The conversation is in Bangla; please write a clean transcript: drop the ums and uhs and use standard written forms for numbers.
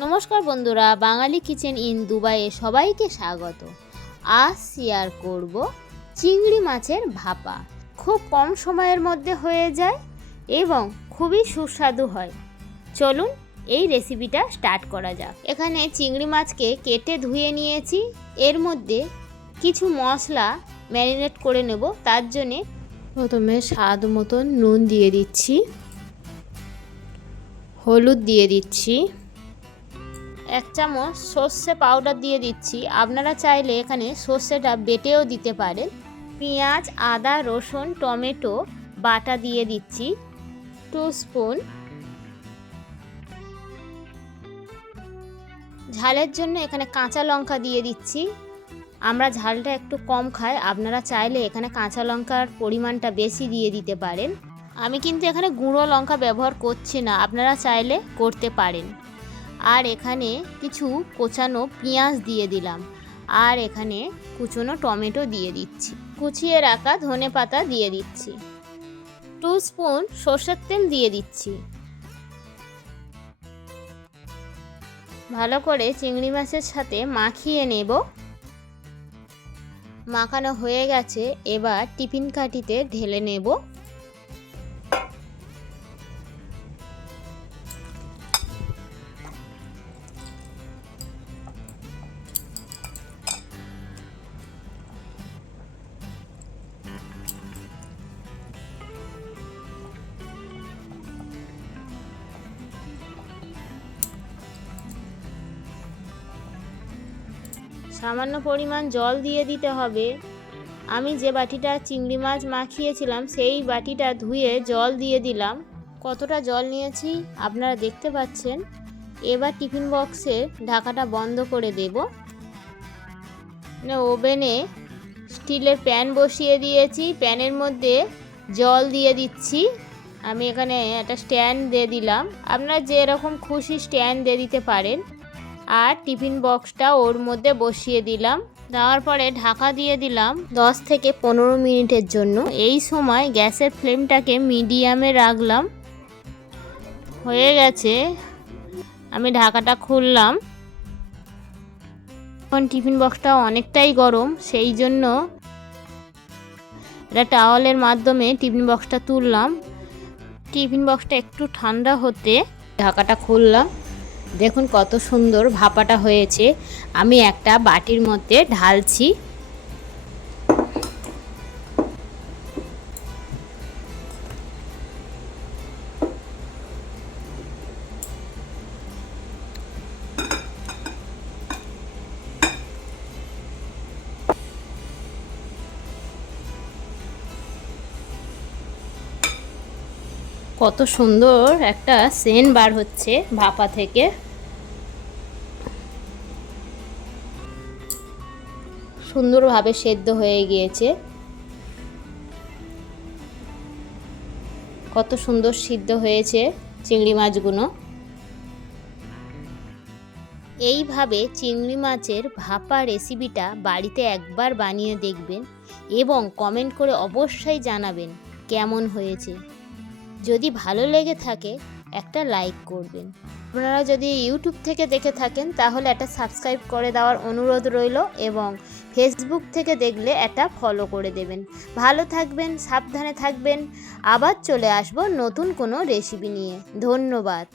নমস্কার বন্ধুরা, বাঙালি কিচেন ইন দুবাইয়ে সবাইকে স্বাগত। আজ শেয়ার করব চিংড়ি মাছের ভাপা। খুব কম সময়ের মধ্যে হয়ে যায় এবং খুবই সুস্বাদু হয়। চলুন এই রেসিপিটা স্টার্ট করা যাক। এখানে চিংড়ি মাছকে কেটে ধুয়ে নিয়েছি। এর মধ্যে কিছু মশলা ম্যারিনেট করে নেব। তার জন্যে প্রথমে স্বাদ মতন নুন দিয়ে দিচ্ছি, হলুদ দিয়ে দিচ্ছি, 1 চামচ সর্ষে পাউডার দিয়ে দিচ্ছি। আপনারা চাইলে এখানে সর্ষেটা বেটেও দিতে পারেন। পেঁয়াজ, আদা, রসুন, টমেটো বাটা দিয়ে দিচ্ছি 2 স্পুন। ঝালের জন্য এখানে কাঁচা লঙ্কা দিয়ে দিচ্ছি। আমরা ঝালটা একটু কম খাই, আপনারা চাইলে এখানে কাঁচা লঙ্কার পরিমাণটা বেশি দিয়ে দিতে পারেন। আমি কিন্তু এখানে গুঁড়ো লঙ্কা ব্যবহার করছি না, আপনারা চাইলে করতে পারেন। আর এখানে কিছু কোচানো পেঁয়াজ দিয়ে দিলাম, আর এখানে কুচনো টমেটো দিয়ে দিচ্ছি, কুচিয়ে রাখা ধনেপাতা দিয়ে দিচ্ছি, 2 স্পুন সরষের তেল দিয়ে দিচ্ছি। ভালো করে চিংড়ি মাছের সাথে মাখিয়ে নেব। মাখানো হয়ে গেছে, এবার টিফিন কাঠিতে ঢেলে নেব। সামান্য পরিমাণ জল দিয়ে দিতে হবে। আমি যে বাটিটা চিংড়ি মাছ মাখিয়েছিলাম সেই বাটিটা ধুয়ে জল দিয়ে দিলাম। কতটা জল নিয়েছি আপনারা দেখতে পাচ্ছেন। এবার টিফিন বক্সে ঢাকাটা বন্ধ করে দেব। ওভেনে স্টিলের প্যান বসিয়ে দিয়েছি, প্যানের মধ্যে জল দিয়ে দিচ্ছি। আমি এখানে একটা স্ট্যান্ড দিয়ে দিলাম, আপনারা যেরকম খুশি স্ট্যান্ড দিয়ে দিতে পারেন। আর টিফিন বক্সটা ওর মধ্যে বসিয়ে দিলাম। দেওয়ার পরে ঢাকা দিয়ে দিলাম 10 থেকে 15 মিনিটের জন্য। এই সময় গ্যাসের ফ্লেমটাকে মিডিয়ামে রাখলাম। হয়ে গেছে, আমি ঢাকাটা খুললাম। এখন টিফিন বক্সটা অনেকটাই গরম, সেই জন্য এটা টাওয়ালের মাধ্যমে টিফিন বক্সটা তুললাম। টিফিন বক্সটা একটু ঠান্ডা হতে ঢাকাটা খুললাম। দেখুন কত সুন্দর ভাপাটা হয়েছে। আমি একটা বাটির মধ্যে ঢালছি। কত সুন্দর একটা সেন্ট বার হচ্ছে ভাপা থেকে। সুন্দরভাবে সেদ্ধ হয়ে গিয়েছে। কত সুন্দর সিদ্ধ হয়েছে চিংড়ি মাছগুলো। এইভাবে চিংড়ি মাছের ভাপা রেসিপিটা বাড়িতে একবার বানিয়ে দেখবেন এবং কমেন্ট করে অবশ্যই জানাবেন কেমন হয়েছে। যদি ভালো লেগে থাকে একটা লাইক করবেন। আপনারা যদি ইউটিউব থেকে দেখে থাকেন তাহলে একটা সাবস্ক্রাইব করে দেওয়ার অনুরোধ রইল এবং ফেসবুক থেকে দেখলে একটা ফলো করে দেবেন। ভালো থাকবেন, সাবধানে থাকবেন। আবার চলে আসব নতুন কোনো রেসিপি নিয়ে। ধন্যবাদ।